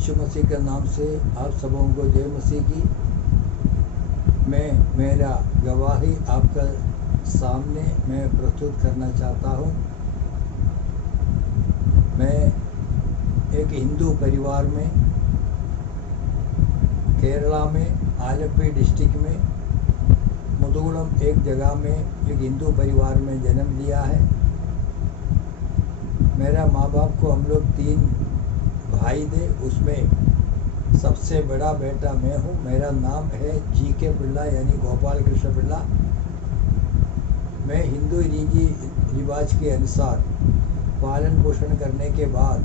यीशु मसीह के नाम से आप सबों को जय मसीह की। मैं मेरा गवाही आपका सामने मैं प्रस्तुत करना चाहता हूँ। मैं एक हिंदू परिवार में केरला में आलप्पी डिस्ट्रिक्ट में मुदुगुलम एक जगह में एक हिंदू परिवार में जन्म लिया है। मेरा माँ बाप को हम लोग 3 भाई थे, उसमें सबसे बड़ा बेटा मैं हूँ। मेरा नाम है GK पिल्ला यानी गोपाल कृष्ण पिल्ला। मैं हिंदू रीति रिवाज के अनुसार पालन पोषण करने के बाद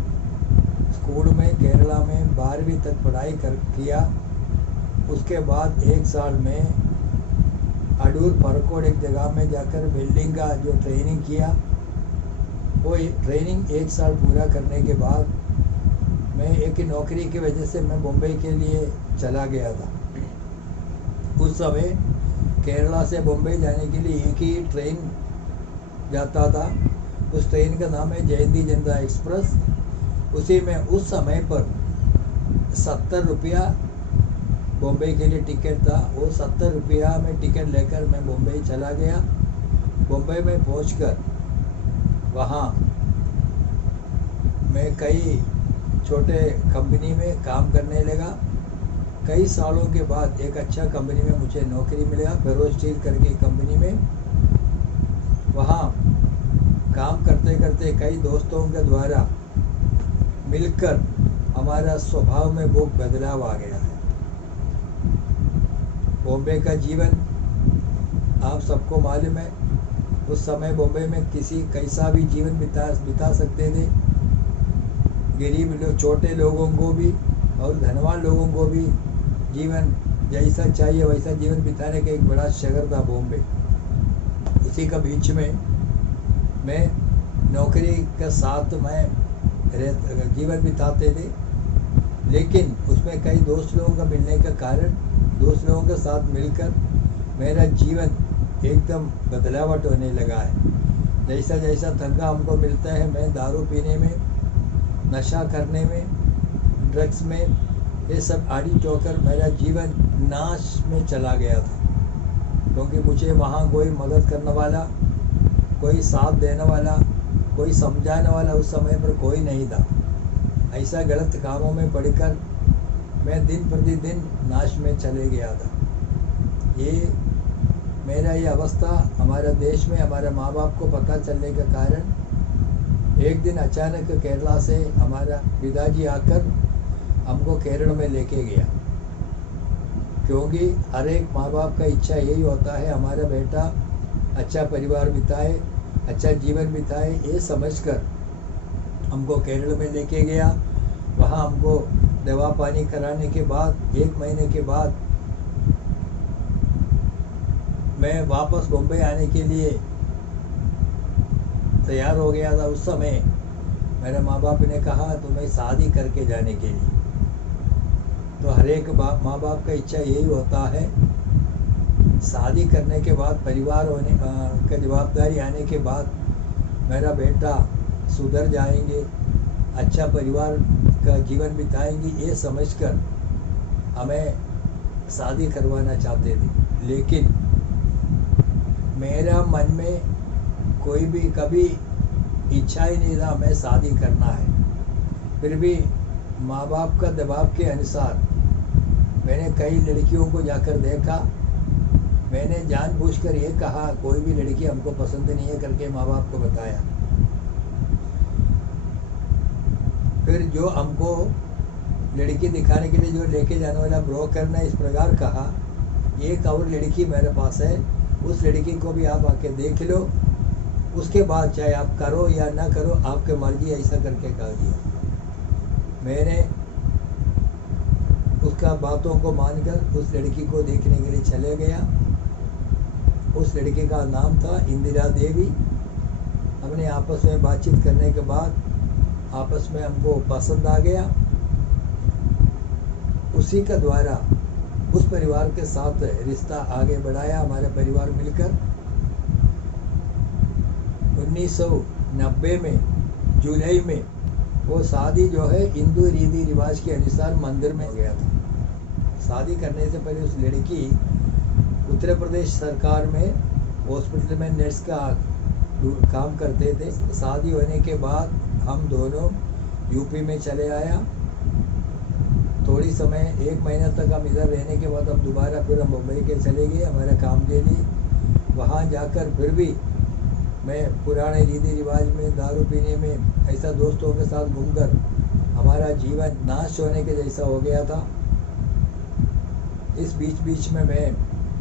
स्कूल में केरला में 12वीं तक पढ़ाई किया। उसके बाद 1 साल में अडूर परकोड एक जगह में जाकर वेल्डिंग का जो ट्रेनिंग किया, वो ट्रेनिंग 1 साल पूरा करने के बाद मैं एक नौकरी की वजह से मैं मुंबई के लिए चला गया था। उस समय केरला से मुंबई जाने के लिए एक ही ट्रेन जाता था। उस ट्रेन का नाम है जयंती जनता एक्सप्रेस। उसी में उस समय पर 70 रुपया मुंबई के लिए टिकट था। वो 70 रुपया में टिकट लेकर मैं मुंबई चला गया। मुंबई में पहुंचकर वहाँ मैं कई छोटे कंपनी में काम करने लगा। कई सालों के बाद एक अच्छा कंपनी में मुझे नौकरी मिला, फेरो स्टील करके कंपनी में। वहाँ काम करते करते कई दोस्तों के द्वारा मिलकर हमारा स्वभाव में बहुत बदलाव आ गया है। बॉम्बे का जीवन आप सबको मालूम है। उस समय बॉम्बे में किसी कैसा भी जीवन बिता सकते थे। गरीब लोग, छोटे लोगों को भी और धनवान लोगों को भी जीवन जैसा चाहिए वैसा जीवन बिताने का एक बड़ा शहर था बॉम्बे। उसी का बीच में मैं नौकरी के साथ मैं जीवन बिताते थे, लेकिन उसमें कई दोस्त लोगों का मिलने के कारण दोस्त लोगों के साथ मिलकर मेरा जीवन एकदम बदलावट होने लगा है। जैसा जैसा तनख्वाह हमको मिलता है, मैं दारू पीने में, नशा करने में, ड्रग्स में, ये सब आडिट होकर मेरा जीवन नाश में चला गया था। क्योंकि मुझे वहाँ कोई मदद करने वाला, कोई साथ देने वाला, कोई समझाने वाला उस समय पर कोई नहीं था। ऐसा गलत कामों में पड़कर मैं दिन प्रतिदिन नाश में चले गया था। ये मेरा ये अवस्था हमारे देश में हमारे माँ बाप को पता चलने के कारण एक दिन अचानक केरला से हमारा पिताजी आकर हमको केरल में लेके गया। क्योंकि हर एक माँ बाप का इच्छा यही होता है हमारा बेटा अच्छा परिवार बिताए, अच्छा जीवन बिताए। ये समझकर हमको केरल में लेके गया। वहाँ हमको दवा पानी कराने के बाद 1 महीने के बाद मैं वापस मुंबई आने के लिए तैयार हो गया था। उस समय मेरे माँ बाप ने कहा तुम्हें शादी करके जाने के लिए। तो हर एक माँ बाप का इच्छा यही होता है, शादी करने के बाद परिवार होने का जवाबदारी आने के बाद मेरा बेटा सुधर जाएंगे, अच्छा परिवार का जीवन बिताएंगे, ये समझकर हमें शादी करवाना चाहते थे। लेकिन मेरा मन में कोई भी कभी इच्छा ही नहीं था मैं शादी करना है। फिर भी माँ बाप का दबाव के अनुसार मैंने कई लड़कियों को जाकर देखा। मैंने जानबूझकर ये कहा कोई भी लड़की हमको पसंद नहीं है करके माँ बाप को बताया। फिर जो हमको लड़की दिखाने के लिए जो लेके जाने वाला ब्रोकर ने इस प्रकार कहा, एक और लड़की मेरे पास है, उस लड़की को भी आप आके देख लो, उसके बाद चाहे आप करो या ना करो आपके मर्जी, ऐसा करके कह दिया। मैंने उसका बातों को मानकर उस लड़की को देखने के लिए चले गया। उस लड़की का नाम था इंदिरा देवी। हमने आपस में बातचीत करने के बाद आपस में हमको पसंद आ गया। उसी का द्वारा उस परिवार के साथ रिश्ता आगे बढ़ाया हमारे परिवार मिलकर। 1990 में जुलाई में वो शादी जो है हिंदू रीति रिवाज के अनुसार मंदिर में हो गया था। शादी करने से पहले उस लड़की उत्तर प्रदेश सरकार में हॉस्पिटल में नर्स का काम करते थे। शादी होने के बाद हम दोनों यूपी में चले आया। थोड़ी समय 1 महीना तक हम इधर रहने के बाद हम दोबारा फिर हम मुंबई के चले गए हमारे काम के लिए। वहाँ जाकर फिर भी मैं पुराने रीति रिवाज में दारू पीने में ऐसा दोस्तों के साथ घूमकर हमारा जीवन नाश होने के जैसा हो गया था। इस बीच में मैं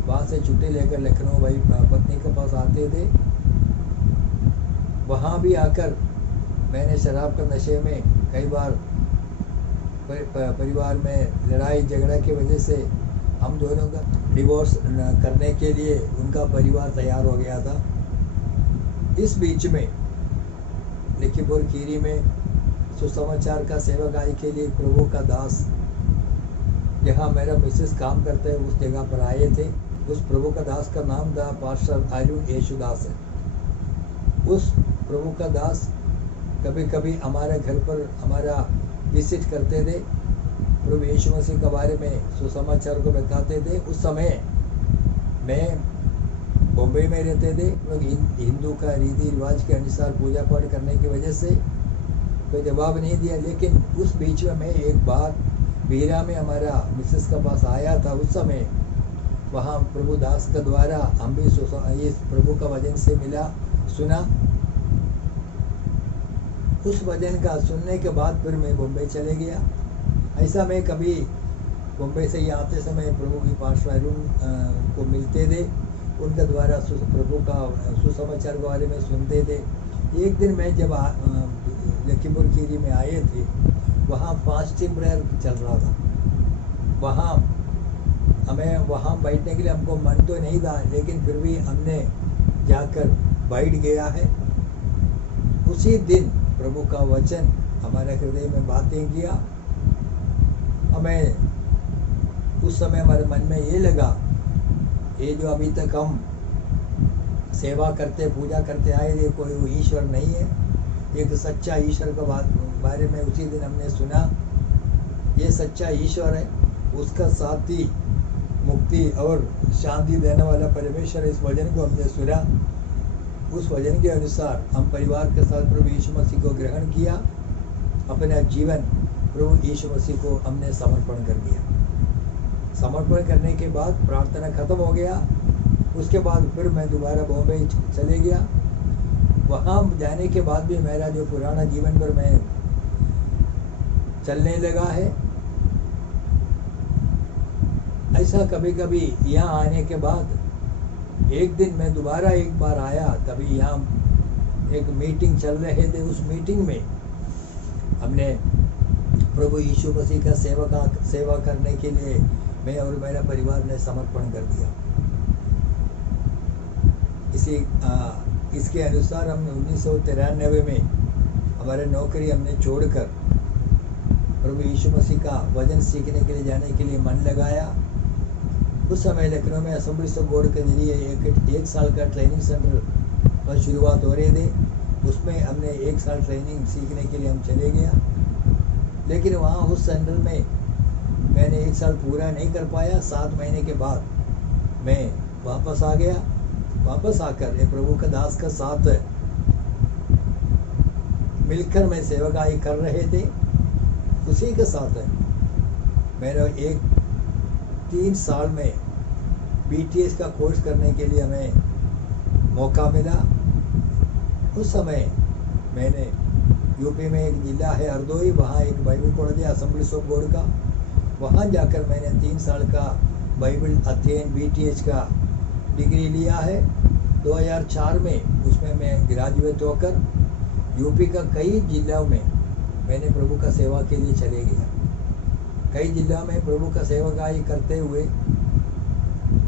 वहाँ से छुट्टी लेकर लखनऊ भाई पत्नी के पास आते थे। वहाँ भी आकर मैंने शराब के नशे में कई बार परिवार में लड़ाई झगड़ा की वजह से हम दोनों का डिवोर्स करने के लिए उनका परिवार तैयार हो गया था। इस बीच में लखीमपुर खीरी में सुसमाचार का सेवकाई के लिए प्रभु का दास, जहाँ मेरा मिसेस काम करते हैं उस जगह पर आए थे। उस प्रभु का दास का नाम था पास्टर अरुण येशुदास है। उस प्रभु का दास कभी कभी हमारे घर पर हमारा विजिट करते थे, प्रभु यीशु मसीह के बारे में सुसमाचार को बताते थे। उस समय मैं बॉम्बे में रहते थे। लोग हिंदू का रीति रिवाज के अनुसार पूजा पाठ करने की वजह से कोई जवाब नहीं दिया। लेकिन उस बीच में मैं एक बार बीरा में हमारा मिसेस के पास आया था। उस समय वहाँ प्रभु दास के द्वारा हम भी इस प्रभु का वचन से मिला सुना। उस वचन का सुनने के बाद फिर मैं बॉम्बे चले गया। ऐसा मैं कभी बॉम्बे से यहाँ आते समय प्रभु की पास्टर अरुण को मिलते थे, उनके द्वारा प्रभु का सुसमाचार के बारे में सुनते थे। एक दिन मैं जब लखीमपुर खीरी में आए थे, वहाँ फास्टिंग प्रेयर चल रहा था। वहाँ बैठने के लिए हमको मन तो नहीं था, लेकिन फिर भी हमने जाकर बैठ गया है। उसी दिन प्रभु का वचन हमारे हृदय में बातें किया। हमें उस समय हमारे मन में ये लगा, ये जो अभी तक हम सेवा करते पूजा करते आए थे, कोई वो ईश्वर नहीं है। एक सच्चा ईश्वर के बारे में उसी दिन हमने सुना। ये सच्चा ईश्वर है, उसका साथ ही मुक्ति और शांति देने वाला परमेश्वर। इस वचन को हमने सुना। उस वचन के अनुसार हम परिवार के साथ प्रभु यीशु मसीह को ग्रहण किया। अपना जीवन प्रभु यीशु मसीह को हमने समर्पण कर दिया। समर्पण करने के बाद प्रार्थना खत्म हो गया। उसके बाद फिर मैं दोबारा बॉम्बे चले गया। वहाँ जाने के बाद भी मेरा जो पुराना जीवन पर मैं चलने लगा है। ऐसा कभी कभी यहाँ आने के बाद एक दिन मैं दोबारा एक बार आया, तभी यहाँ एक मीटिंग चल रहे थे। उस मीटिंग में हमने प्रभु यीशु मसीह का सेवा करने के लिए मैं और मेरा परिवार ने समर्पण कर दिया। इसके अनुसार हमने 1993 में हमारे नौकरी हमने छोड़कर प्रभु यीशु मसीह का वचन सीखने के लिए जाने के लिए मन लगाया। उस समय लखनऊ में असेंबलीज ऑफ गॉड के जरिए एक साल का ट्रेनिंग सेंटर पर शुरुआत हो रहे थे। उसमें हमने 1 साल ट्रेनिंग सीखने के लिए हम चले गया। लेकिन वहाँ उस सेंटर में मैंने 1 साल पूरा नहीं कर पाया। 7 महीने के बाद मैं वापस आ गया। वापस आकर एक प्रभु का दास का साथ मिलकर मैं सेवकाई कर रहे थे। उसी के साथ मेरा 3 साल में BTS का कोर्स करने के लिए हमें मौका मिला। उस समय मैंने यूपी में एक जिला है हरदोई, वहाँ एक बाइबल कॉलेज है असेंबलीज ऑफ गॉड का। वहाँ जाकर मैंने 3 साल का बाइबल अध्ययन BTS का डिग्री लिया है। 2004 में उसमें मैं ग्रेजुएट होकर यूपी का कई जिलों में मैंने प्रभु का सेवा के लिए चले गया। कई जिलों में प्रभु का सेवकाई करते हुए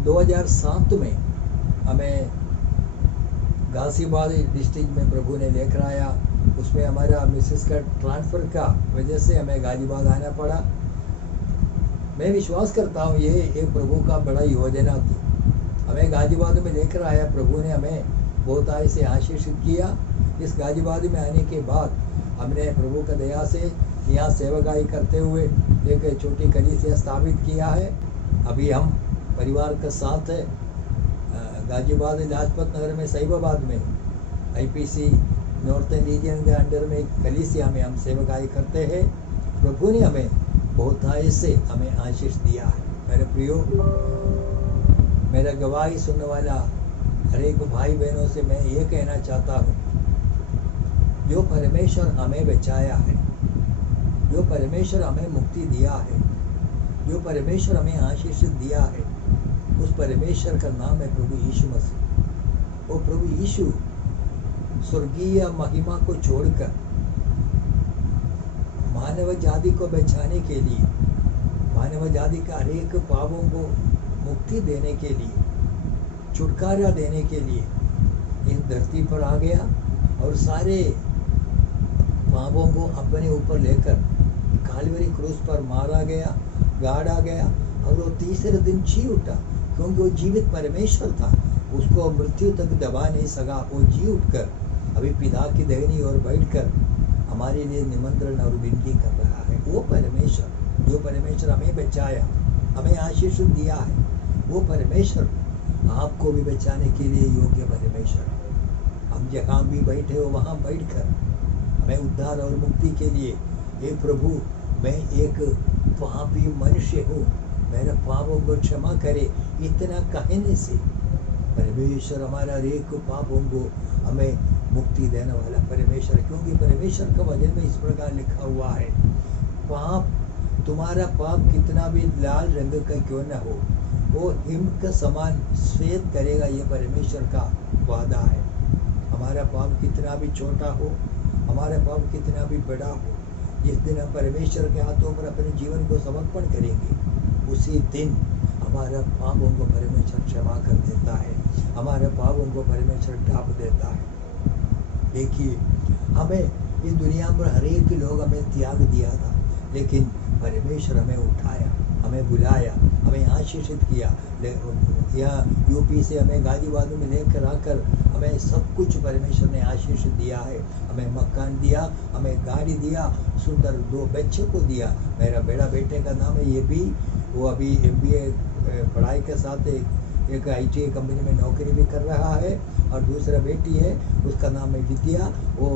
2007 में हमें गाजियाबाद डिस्ट्रिक्ट में प्रभु ने लेकर आया। उसमें हमारा मिसेस का ट्रांसफ़र का वजह से हमें गाजियाबाद आना पड़ा। मैं विश्वास करता हूँ ये एक प्रभु का बड़ा योजना थी। हमें गाजियाबाद में लेकर आया, प्रभु ने हमें बहुत ऐसे आशीषित किया। इस गाजियाबाद में आने के बाद हमने प्रभु का दया से यहाँ सेवकाई करते हुए एक छोटी कलीसिया स्थापित किया है। अभी हम परिवार के साथ गाजियाबाद लाजपत नगर में सईबाबाद में IPC नॉर्थन रीजन के अंडर में एक कलीसिया में हम सेवकाई करते हैं। प्रभु ने हमें बहुतायत से हमें आशीष दिया है। मेरे प्रियो, मेरा गवाही सुनने वाला हर एक भाई बहनों से मैं ये कहना चाहता हूँ, जो परमेश्वर हमें बचाया है, जो परमेश्वर हमें मुक्ति दिया है, जो परमेश्वर हमें आशीष दिया है, उस परमेश्वर का नाम है प्रभु यीशु मसीह। वो प्रभु यीशु स्वर्गीय महिमा को छोड़कर मानव जाति को बचाने के लिए, मानव जाति का हर एक पापों को मुक्ति देने के लिए, छुटकारा देने के लिए इस धरती पर आ गया और सारे पापों को अपने ऊपर लेकर कालवरी क्रूस पर मारा गया, गाड़ा गया और वो तीसरे दिन जी उठा, क्योंकि वो जीवित परमेश्वर था। उसको मृत्यु तक दबा नहीं सका। वो जी उठकर अभी पिता की दाहिनी ओर बैठकर हमारे लिए निमंत्रण और विनती कर रहा है। वो परमेश्वर, जो परमेश्वर हमें बचाया, हमें आशीष दिया है, वो परमेश्वर आपको भी बचाने के लिए योग्य परमेश्वर है। हम जहाँ भी बैठे हो वहाँ बैठकर हमें उद्धार और मुक्ति के लिए, हे प्रभु मैं एक पापी मनुष्य हूँ, मेरे पापों को क्षमा करे, इतना कहने से परमेश्वर हमारा एक पापों को हमें मुक्ति देने वाला परमेश्वर, क्योंकि परमेश्वर का वचन में इस प्रकार लिखा हुआ है, पाप तुम्हारा पाप कितना भी लाल रंग का क्यों न हो, वो हिम का समान श्वेत करेगा। ये परमेश्वर का वादा है। हमारा पाप कितना भी छोटा हो, हमारा पाप कितना भी बड़ा हो, जिस दिन हम परमेश्वर के हाथों पर अपने जीवन को समर्पण करेंगे, उसी दिन हमारा पापों को परमेश्वर क्षमा कर देता है, हमारे पापों को परमेश्वर ढांप देता है। देखिए, हमें इस दुनिया पर हर एक लोग हमें त्याग दिया था, लेकिन परमेश्वर हमें उठाया, हमें बुलाया, हमें आशीषित किया। यहाँ यूपी से हमें गाजियाबाद में लेकर आकर हमें सब कुछ परमेश्वर ने आशीष दिया है। हमें मकान दिया, हमें गाड़ी दिया, सुंदर 2 बच्चे को दिया। मेरा बड़ा बेटे का नाम है ये भी, वो अभी MBA पढ़ाई के साथ एक IT कंपनी में नौकरी भी कर रहा है, और दूसरा बेटी है, उसका नाम है विद्या, वो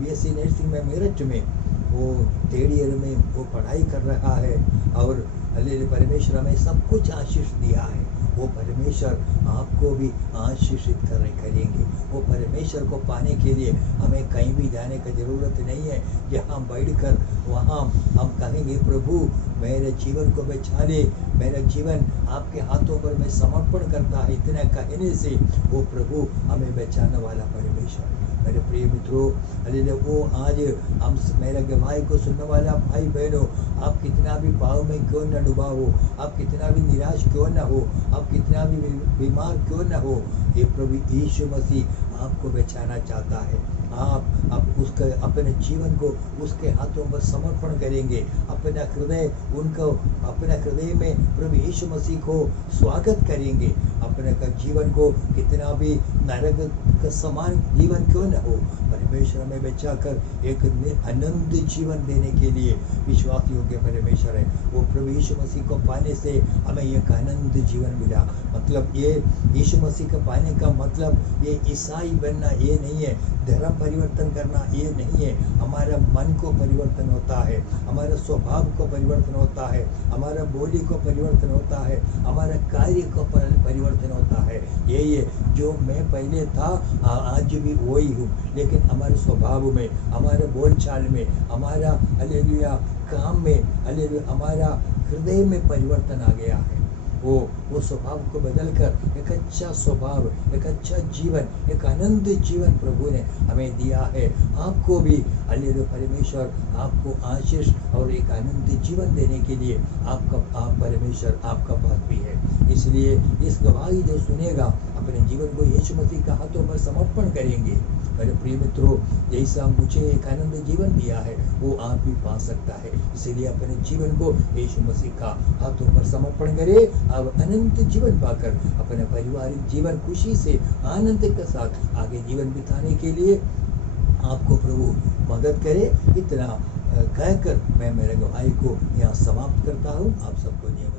BSc नर्सिंग में मेरठ में वो 3rd ईयर में वो पढ़ाई कर रहा है। और हालेलुया, परमेश्वर हमें सब कुछ आशीष दिया है। वो परमेश्वर आपको भी आशीषित करेंगे। वो परमेश्वर को पाने के लिए हमें कहीं भी जाने की ज़रूरत नहीं है। जहाँ बैठकर वहाँ हम कहेंगे, प्रभु मेरे जीवन को बचा ले, मेरा जीवन आपके हाथों पर मैं समर्पण करता है। इतना कहने से वो प्रभु हमें बचाने वाला परमेश्वर। मेरे प्रिय मित्रों, हालेलुया, वो आज हम मेरे गवाही को सुनने वाला भाई बहनों, आप कितना भी पाव में क्यों न डूबा हो, आप कितना भी निराश क्यों न हो, आप कितना भी बीमार क्यों न हो, ये प्रभु यीशु मसीह आपको बचाना चाहता है। आप उसके अपने जीवन को उसके हाथों पर समर्पण करेंगे, अपना हृदय उनको अपने हृदय में प्रभु यीशु मसीह को स्वागत करेंगे। अपने का जीवन को कितना भी नरक का समान जीवन क्यों न हो, परमेश्वर हमें बचाकर एक आनंद जीवन देने के लिए विश्वास योग्य परमेश्वर है। वो प्रभु यीशु मसीह को पाने से हमें एक आनंद जीवन मिला। मतलब ये यीशु मसीह को पाने का मतलब ये ईसाई बनना ये नहीं है, धर्म परिवर्तन करना ये नहीं है। हमारा मन को परिवर्तन होता है, हमारे स्वभाव को परिवर्तन होता है, हमारा बोली को परिवर्तन होता है, हमारा कार्य को परिवर्तन होता है। यही है जो मैं पहले था आज भी वही हूँ, लेकिन हमारे स्वभाव में, हमारे बोलचाल में, हमारा हालेलुया काम में, हालेलुया हमारा हृदय में परिवर्तन आ गया है। वो स्वभाव को बदलकर एक अच्छा स्वभाव, एक अच्छा जीवन, एक आनंद जीवन प्रभु ने हमें दिया है। आपको भी हालेलुया परमेश्वर आपको आशीष और एक आनंद जीवन देने के लिए आप परमेश्वर आपका पास भी है। इसलिए इस गवाही जो सुनेगा अपने जीवन को यीशु मसीह के हाथों पर समर्पण करेंगे। मेरे प्रिय मित्रों, जैसा मुझे एक आनंद जीवन दिया है वो आप भी पा सकता है। इसीलिए अपने जीवन को यीशु मसीह का हाथों पर समर्पण करें और अनंत जीवन पाकर अपने पारिवारिक जीवन खुशी से आनंद के साथ आगे जीवन बिताने के लिए आपको प्रभु मदद करे। इतना कहकर मैं मेरे गवाही को यहाँ समाप्त करता हूँ। आप सबको नियम